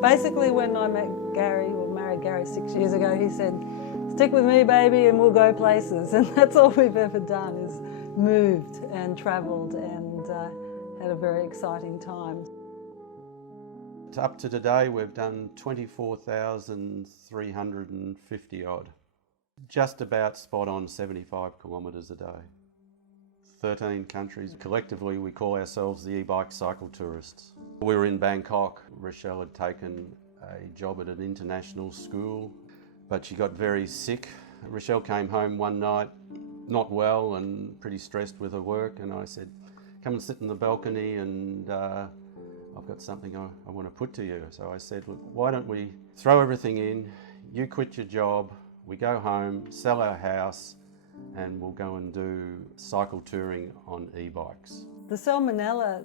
Basically, when I met Gary, or married Gary 6 years ago, he said, "Stick with me, baby, and we'll go places." And that's all we've ever done, is moved and travelled and had a very exciting time. Up to today, we've done 24,350 odd. Just about spot on 75 kilometres a day. 13 countries. Collectively, we call ourselves the e-bike cycle tourists. We were in Bangkok. Rochelle had taken a job at an international school, but she got very sick. Rochelle came home one night, not well and pretty stressed with her work, and I said, "Come and sit in the balcony and I've got something I want to put to you." So I said, "Look, why don't we throw everything in, you quit your job, we go home, sell our house, and we'll go and do cycle touring on e-bikes." The salmonella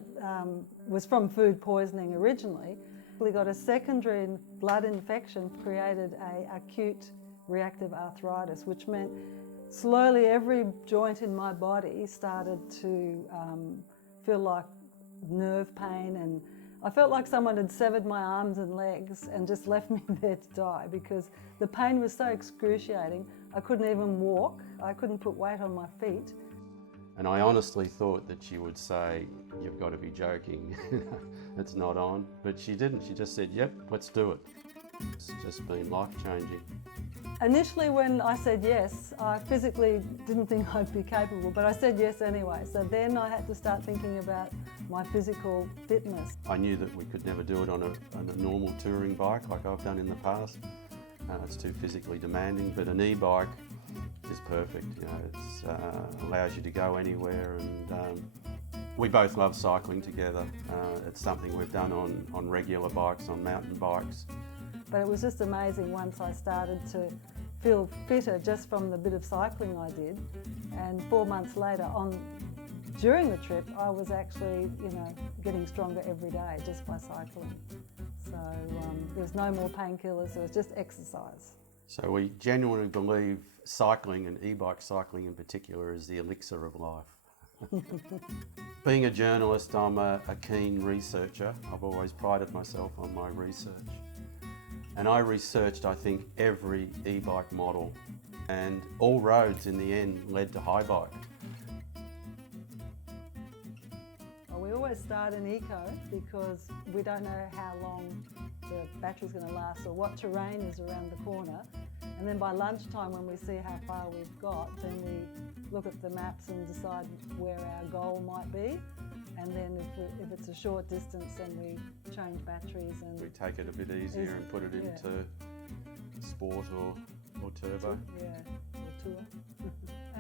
was from food poisoning originally. We got a secondary blood infection, created an acute reactive arthritis, which meant slowly every joint in my body started to feel like nerve pain, and I felt like someone had severed my arms and legs and just left me there to die, because the pain was so excruciating. I couldn't even walk, I couldn't put weight on my feet. And I honestly thought that she would say, "You've got to be joking, it's not on." But she didn't, she just said, "Yep, let's do it." It's just been life-changing. Initially, when I said yes, I physically didn't think I'd be capable, but I said yes anyway. So then I had to start thinking about my physical fitness. I knew that we could never do it on a normal touring bike like I've done in the past. It's too physically demanding, but an e-bike is perfect. You know, it allows you to go anywhere, and we both love cycling together. It's something we've done on regular bikes, on mountain bikes. But it was just amazing once I started to feel fitter just from the bit of cycling I did. And 4 months later, during the trip, I was actually, getting stronger every day just by cycling. So there was no more painkillers, it was just exercise. So we genuinely believe cycling, and e-bike cycling in particular, is the elixir of life. Being a journalist, I'm a keen researcher. I've always prided myself on my research. And I researched, I think, every e-bike model, and all roads in the end led to high bike. Well, we always start in eco because we don't know how long the battery's going to last or what terrain is around the corner. And then by lunchtime, when we see how far we've got, then we look at the maps and decide where our goal might be. And then if it's a short distance, then we change batteries and we take it a bit easier and put it into sport or turbo. Yeah, or tour.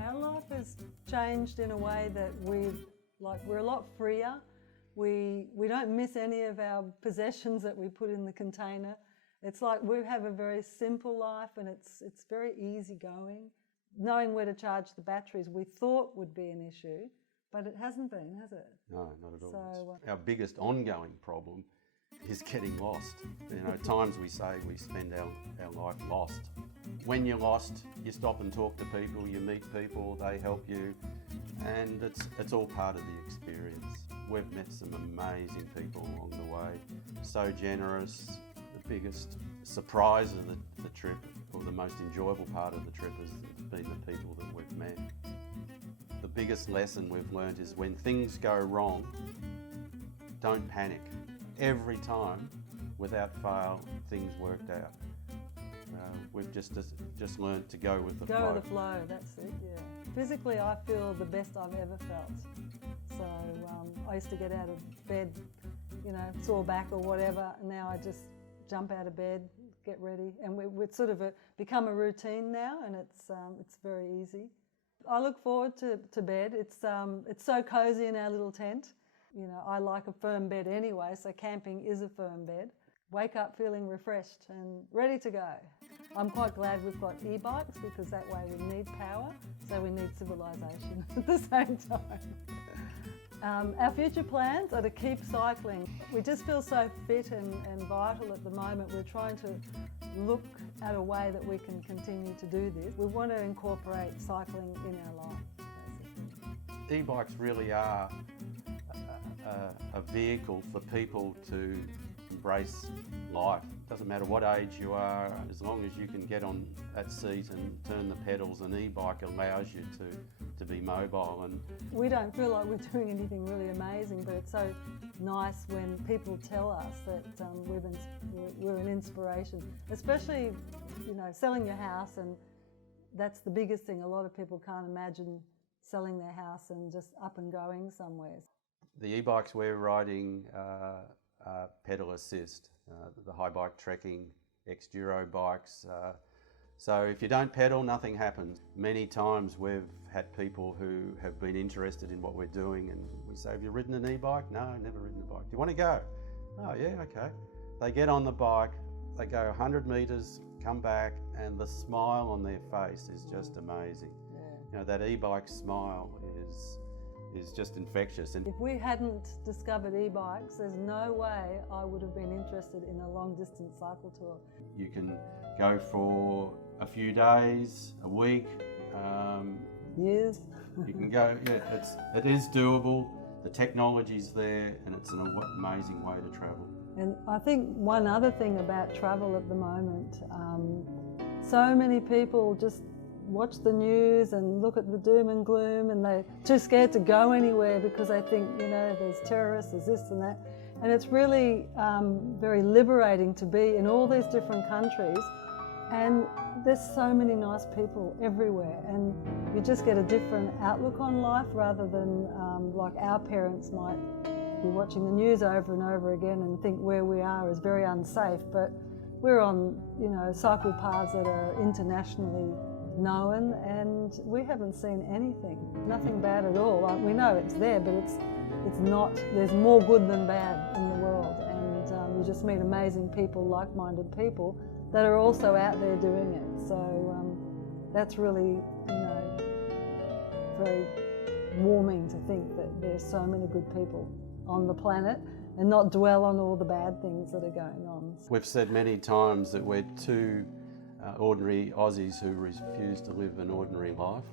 Our life has changed in a way that we're a lot freer. We don't miss any of our possessions that we put in the container. It's like we have a very simple life, and it's very easy going. Knowing where to charge the batteries we thought would be an issue, but it hasn't been, has it? No, not at all. So, our biggest ongoing problem is getting lost. Times we say we spend our life lost. When you're lost, you stop and talk to people, you meet people, they help you, and it's all part of the experience. We've met some amazing people along the way, so generous. The biggest surprise of the trip, or the most enjoyable part of the trip, has been the people that we've met. The biggest lesson we've learned is when things go wrong, don't panic. Every time, without fail, things worked out. We've just learned to go with the flow. Go with the flow, that's it, yeah. Physically, I feel the best I've ever felt. So I used to get out of bed, sore back or whatever, and now I just jump out of bed, get ready, and it's sort of become a routine now, and it's very easy. I look forward to bed. It's so cosy in our little tent. I like a firm bed anyway, so camping is a firm bed. Wake up feeling refreshed and ready to go. I'm quite glad we've got e-bikes, because that way we need power, so we need civilization at the same time. Our future plans are to keep cycling. We just feel so fit and vital at the moment. We're trying to look at a way that we can continue to do this. We want to incorporate cycling in our life, basically. E-bikes really are a vehicle for people to embrace life. Doesn't matter what age you are, as long as you can get on that seat and turn the pedals. An e-bike allows you to be mobile. And we don't feel like we're doing anything really amazing, but it's so nice when people tell us that we're an inspiration, especially, you know, selling your house, and that's the biggest thing. A lot of people can't imagine selling their house and just up and going somewhere. The e-bikes we're riding are pedal assist, the high bike trekking, Xduro bikes. So if you don't pedal, nothing happens. Many times we've had people who have been interested in what we're doing, and we say, have you ridden an e-bike? No, never ridden a bike. Do you want to go? Oh yeah, okay. They get on the bike, they go 100 metres, come back, and the smile on their face is just amazing. Yeah. You know, that e-bike smile is just infectious. And if we hadn't discovered e-bikes, there's no way I would have been interested in a long distance cycle tour. You can go for a few days, a week, years. You can go, yeah, it is doable, the technology's there, and it's an amazing way to travel. And I think one other thing about travel at the moment, so many people just watch the news and look at the doom and gloom, and they're too scared to go anywhere because they think, you know, there's terrorists, there's this and that. And it's really very liberating to be in all these different countries, and there's so many nice people everywhere, and you just get a different outlook on life rather than like our parents might be watching the news over and over again and think where we are is very unsafe. But we're on, you know, cycle paths that are internationally known, and we haven't seen anything, nothing bad at all. Like, we know it's there, but it's not. There's more good than bad in the world, and you just meet amazing people, like-minded people that are also out there doing it. So that's really, you know, very warming to think that there's so many good people on the planet and not dwell on all the bad things that are going on. We've said many times that we're two ordinary Aussies who refuse to live an ordinary life.